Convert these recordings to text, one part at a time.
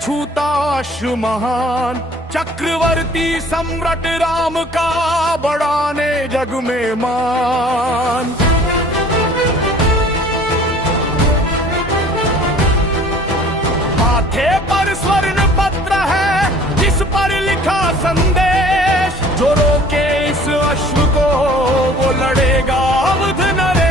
छूता अश्व महान, चक्रवर्ती सम्राट राम का बढ़ाने जग में मान। माथे पर स्वर्ण पत्र है जिस पर लिखा संदेश, जो रोके इस अश्व को वो लड़ेगा अवध नरेश।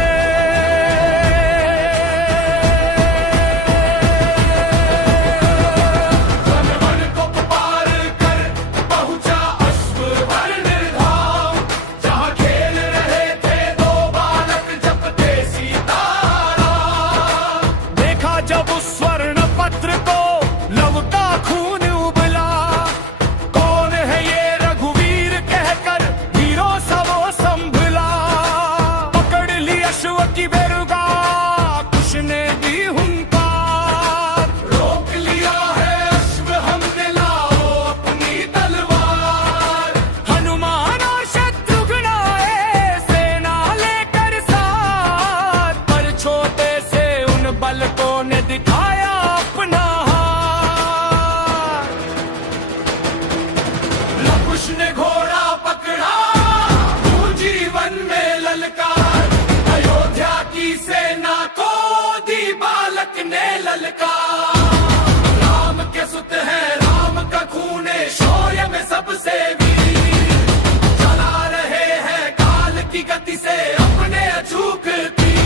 राम के सुत है, राम का खून शौर्य में सबसे वीर, चला रहे हैं काल की गति से अपने अचूक तीर।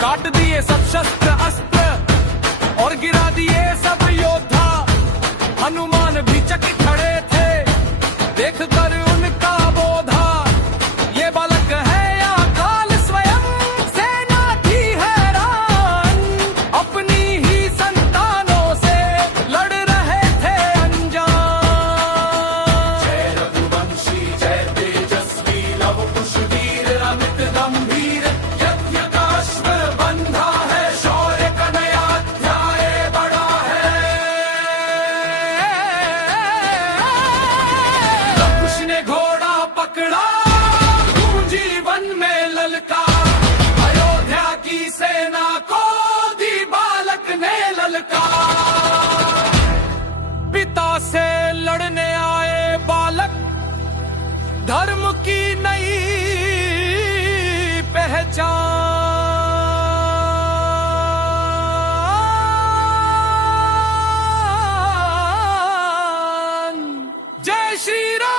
काट दिए सब शस्त्र अस्त्र और गिरा दिए सब योद्धा, हनुमान भी चकित खड़े थे देख कर उनका बोधा। ये बालक है या काल स्वयं, सेना थी हैरान, अपनी ही संतानों से लड़ रहे थे अनजान। जय रघुवंशी जय तेजस्वी लव कुश वीर अमित गंभीर, यज्ञ का अश्व बंधा है, शौर्य का नया अध्याय बड़ा है। ने घोड़ा पकड़ा गूंजी वन में ललकार, अयोध्या की सेना को दी बालक ने ललकार। पिता से लड़ने आए बालक, धर्म की नई पहचान। जय श्री राम।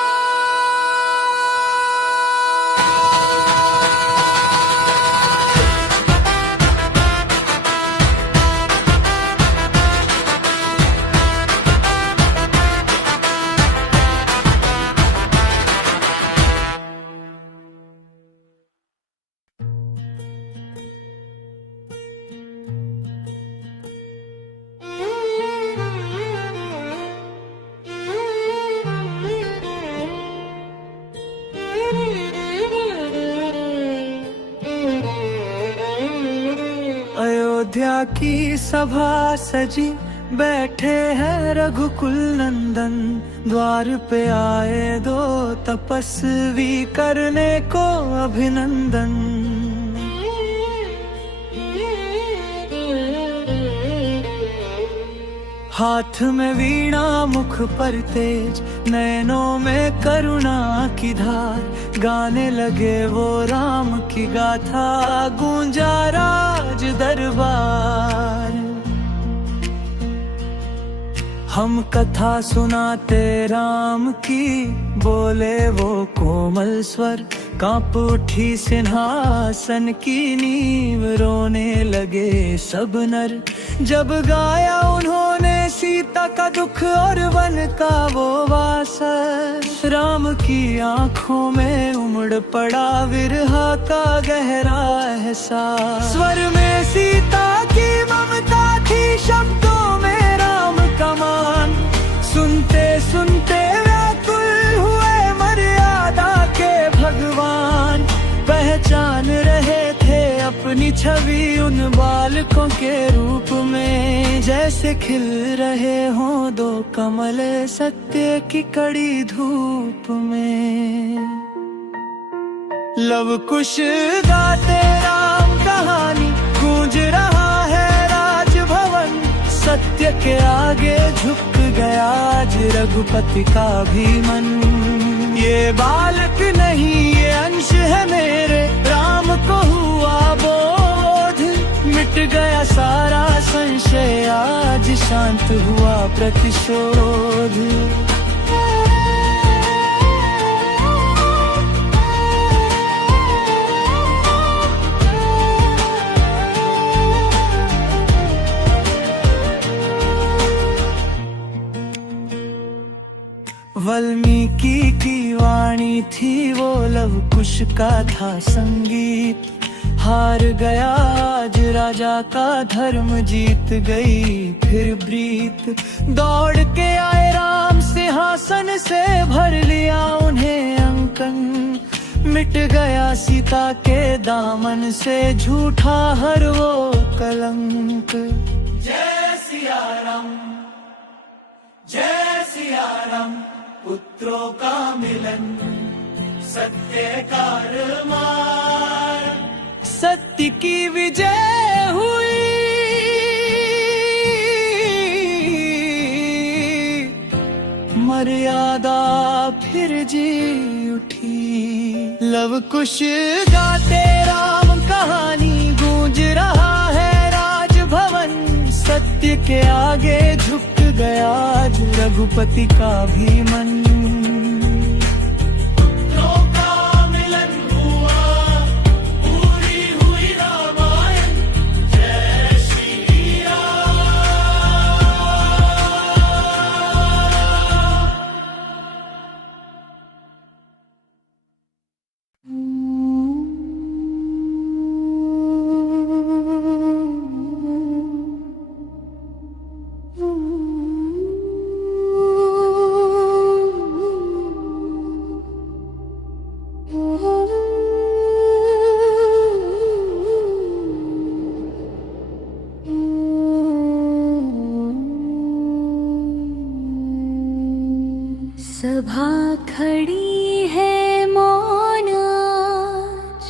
अयोध्या की सभा सजी, बैठे हैं रघुकुल नंदन, द्वार पे आए दो तपस्वी करने को अभिनंदन। हाथ में वीणा मुख पर तेज, नैनों में करुणा की धार, गाने लगे वो राम की गाथा, गूंजा राज दरबार। हम कथा सुनाते राम की, बोले वो कोमल स्वर, कांप उठी सिंहासन की नींव, रोने लगे सब नर। जब गाया उन्होंने सीता का दुख और वन का वो वासर, राम की आंखों में उमड़ पड़ा विरहा का गहरा एहसास। स्वर में सीता की ममता थी, शब्दों में राम का मान, सुनते सुनते व्याकुल हुए मर्यादा के भगवान। पहचान रहे थे अपनी छवि उन बालकों के रूप में, जैसे खिल रहे हों दो कमल सत्य की कड़ी धूप में। लव कुश गाते राम कहानी, गूंज रहा है राजभवन, सत्य के आगे झुक गया आज रघुपति का भी मन। ये बालक नहीं ये अंश है मेरे, राम को हुआ बोध, मिट गया सारा संशय आज शांत हुआ प्रतिशोध। वाल्मीकि की वाणी थी वो लव कुश का था संगीत, हार गया आज राजा का धर्म, जीत गई फिर प्रीत। दौड़ के आए राम सिंहासन से, भर लिया उन्हें अंकन, मिट गया सीता के दामन से झूठा हर वो कलंक। जय सिया राम, जय सिया राम, पुत्रों का मिलन सत्य का मार्ग, सत्य की विजय हुई, मर्यादा फिर जी उठी। लव कुश गाते राम कहानी, गूंज रहा है राजभवन, सत्य के आगे झुक गया आज रघुपति का भी मन। पुत्रों का मिलन हुआ, पूरी हुई रामायण, जय श्री राम। सभा खड़ी है मौन आज,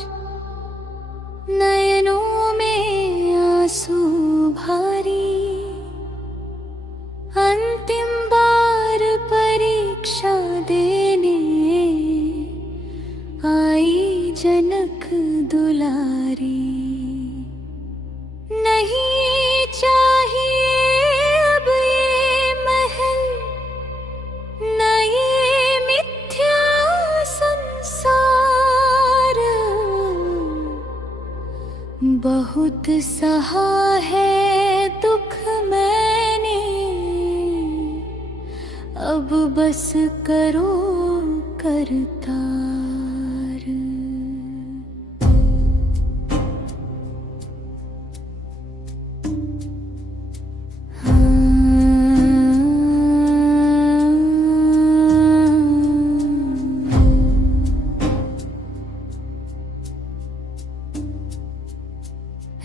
नयनों में आंसू भारी, अंतिम बार परीक्षा देने आई जनक दुलारी। नहीं चाहिए अब ये महल, न ये मिथ्या संसार, बहुत सहा है दुख मैंने, अब बस करो करतार।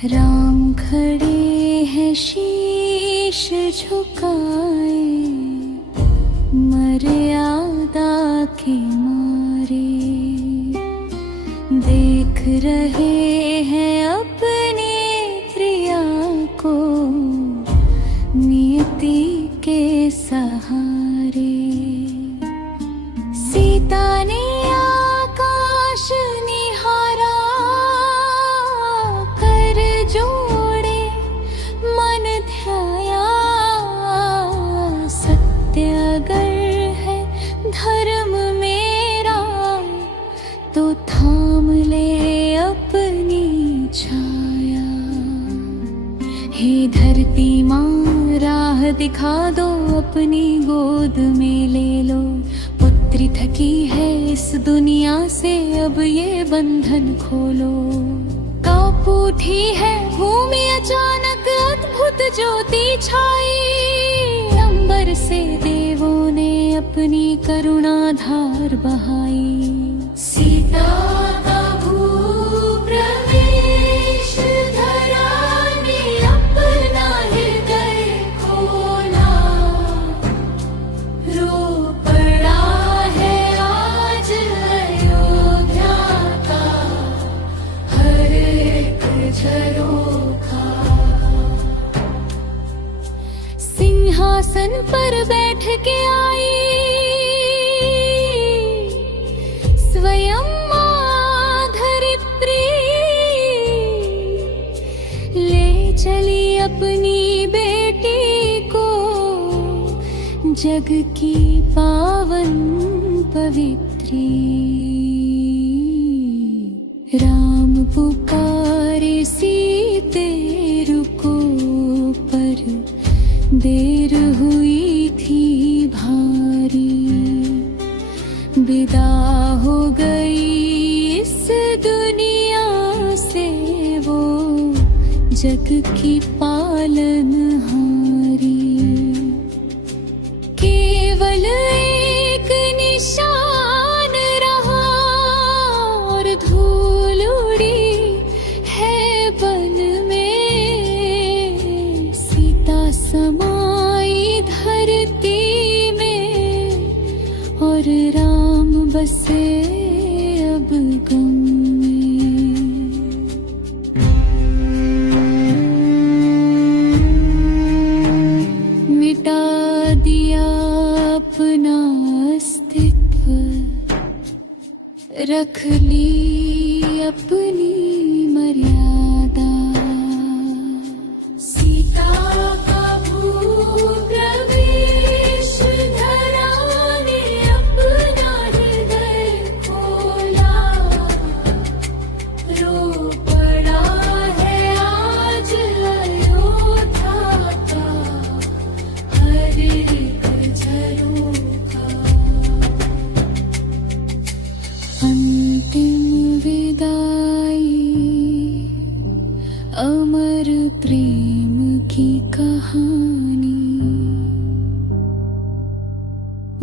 राम खड़े हैं शीश झुकाए, मर्यादा के मारे, देख रहे हैं अपनी क्रिया को नियति के सहारे। सीता ने आकाश निहारा, कर जोड़े मन ध्याया, सत्य अगर है धर्म मेरा, तो थाम ले अपनी छाया। हे धरती माँ राह दिखा दो, अपनी गोद में ले लो, पुत्री थकी है इस दुनिया से, अब ये बंधन खोलो। कांप उठी है भूमि अचानक, अद्भुत ज्योति छाई, अंबर से देवों ने अपनी करुणा धार बहाई। सीता का भू प्रवेश के आई स्वयं माँ धरित्री, ले चली अपनी बेटी को जग की पावन पवित्री। राम पुकारे सीते रुको, पर देर हुई थी भारी। विदा हो गई इस दुनिया से वो जग की पालनहारी। केवल एक निशान रहा और धूल उड़ी है बन में। सीता समाई धरती में और राम बसे अब गम में। मिटा दिया अपना अस्तित्व, रख ली अपनी मर्यादा। सीता का भूप्रवेश धरा ने अपना हृदय खोला। रो पड़ा है आज अयोध्या का हर एक झरोखा। अंतिम विदाई अमर प्रेम की कहानी।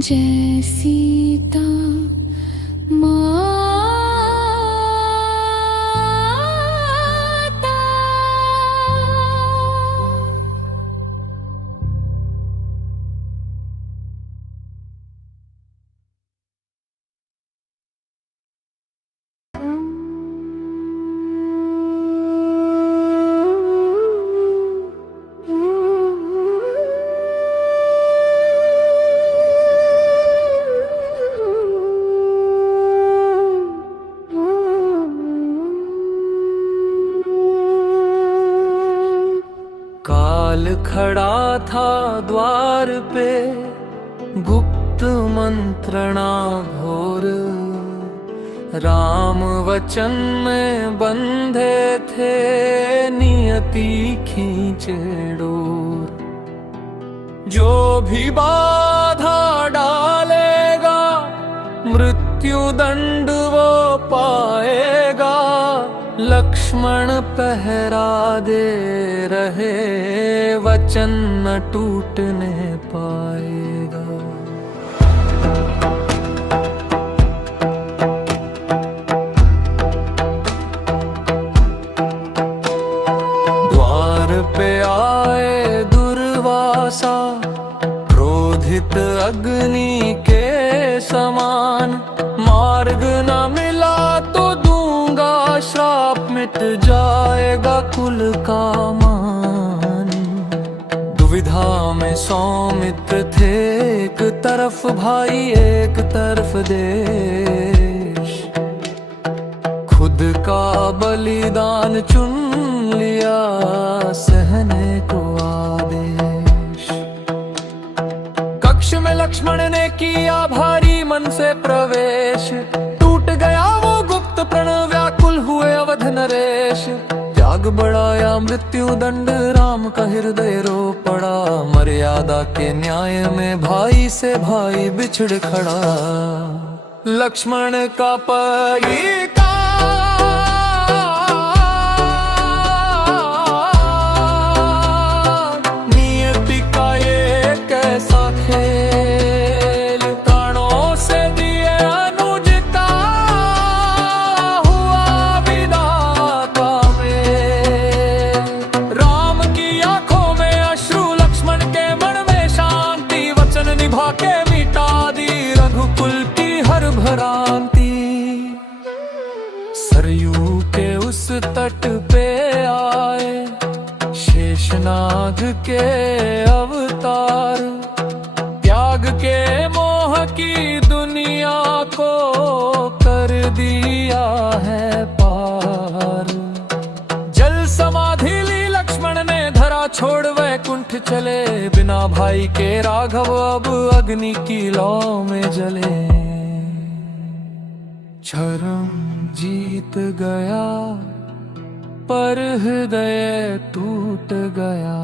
जय सीता माता। काल खड़ा था द्वार पे, गुप्त मंत्रणा घोर। राम वचन में बंधे थे, नियति खींचे डोर। जो भी बाधा डालेगा, मृत्यु दंड वो पाएगा। लक्ष्मण पहरा दे रहे, वचन न टूटने पाएगा। द्वार पे आए दुर्वासा, क्रोधित अग्नि के समान। मार्ग न मिला तो दूंगा श्राप, मिट जाएगा कुल का मान। दुविधा में सौमित्र थे, एक तरफ भाई एक तरफ देश। खुद का बलिदान चुन लिया, सहने को आदेश। कक्ष में लक्ष्मण ने किया भारी मन से प्रवेश। टूट गया वो गुप्त प्रण, व्याकुल हुए अवध नरेश। त्याग बढ़ाया मृत्यु दंड, राम का हृदय रो पड़ा। मर्यादा के न्याय में भाई से भाई बिछड़ खड़ा। लक्ष्मण का परिकार नियति का ये कैसा खेल। प्राणों से दिए अनुजता, हुआ विधाता में। राम की आंखों में अश्रु, लक्ष्मण के मन में शांति। वचन निभा के मिटा दी रघुकुल की हर भ्रांति। सरयू के उस तट पे आए, शेषनाग के अवतार। त्याग राग के मोह की दुनिया को कर दिया है पार। जल समाधि ली लक्ष्मण ने धरा छोड़ वैकुंठ चले, बिना भाई के राघव अब अग्नि की लौ में जले। क्षरम जीत गया पर हृदय टूट गया,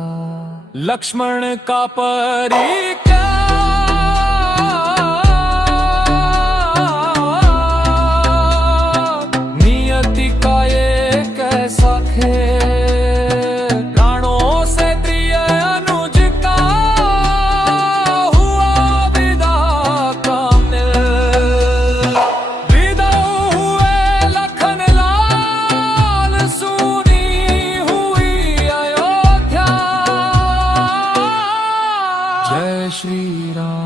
लक्ष्मण का परित्याग नियति का ये कैसा खेल, प्राणों से प्रिय अनुज का हुआ विदा का मिल। विदा हुए लखन लाल, सुनी हुई अयोध्या। जय श्री राम।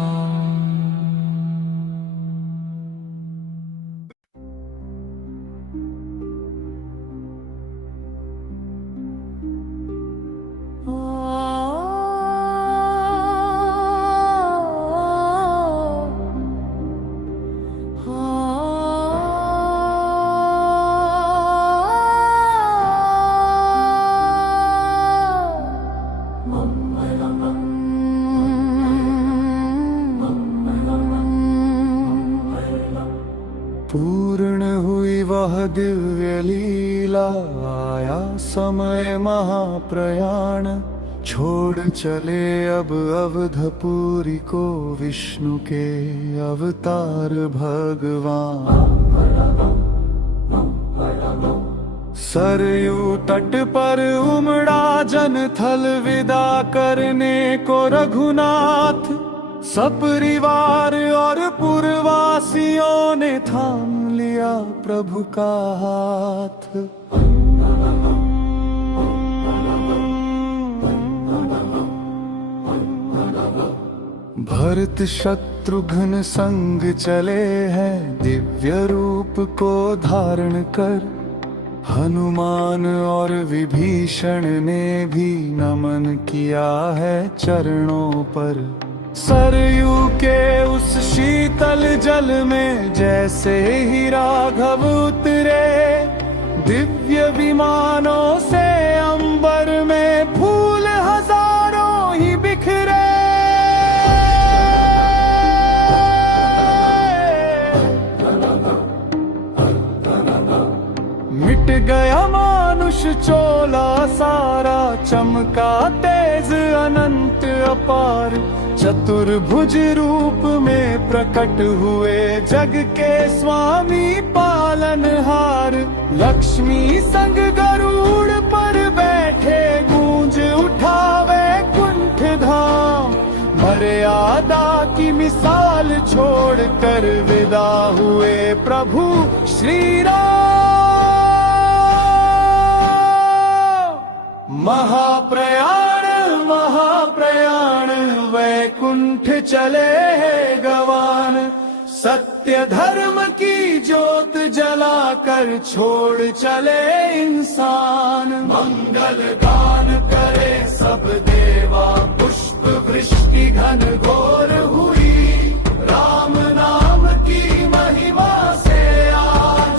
पूर्ण हुई वह दिव्य लीला, आया समय महाप्रयाण। छोड़ चले अब अवधपुरी को, विष्णु के अवतार भगवान। सरयू तट पर उमड़ा जनथल, विदा करने को रघुनाथ। सपरिवार और पुरवासियों ने थाम लिया प्रभु का हाथ। भरत शत्रुघ्न संग चले हैं, दिव्य रूप को धारण कर। हनुमान और विभीषण ने भी नमन किया है चरणों पर। सरयू के उस शीतल जल में जैसे ही राघव उतरे, दिव्य विमानों से अंबर में फूल हजारों ही बिखरे। मिट गया मानुष चोला सारा, चमका तेज अनंत अपार। चतुर्भुज रूप में प्रकट हुए जग के स्वामी पालनहार। लक्ष्मी संग गरुड़ पर बैठे, गूंज उठावे कुंठ धाम। मर्यादा की मिसाल छोड़ कर विदा हुए प्रभु श्री राम। महाप्रयाण महाप्रयाण वैकुंठ चले हैं गवान। सत्य धर्म की ज्योत जलाकर छोड़ चले इंसान। मंगल गान करे सब देवा, पुष्प वृष्टि घन घोर हुई। राम नाम की महिमा से आज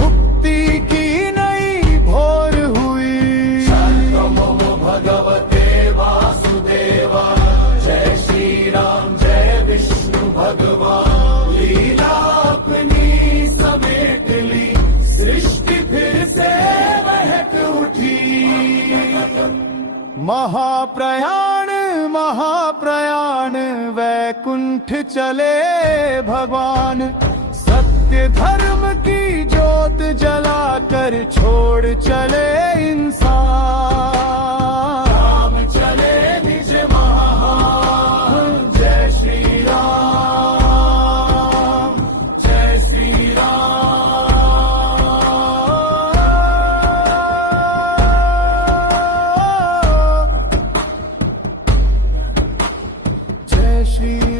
मुक्ति की नई भोर हुई। नमो भगवते वासुदेवा, जय श्री राम जय विष्णु भगवान। लीला अपनी समेट ली, सृष्टि फिर से महक उठी। महाप्रयाण महाप्रयाण वैकुंठ चले भगवान। सत्य धर्म की ज्योत जलाकर छोड़ चले इंसान। राम चले निज महान, जय श्री राम जय श्री राम। जय श्री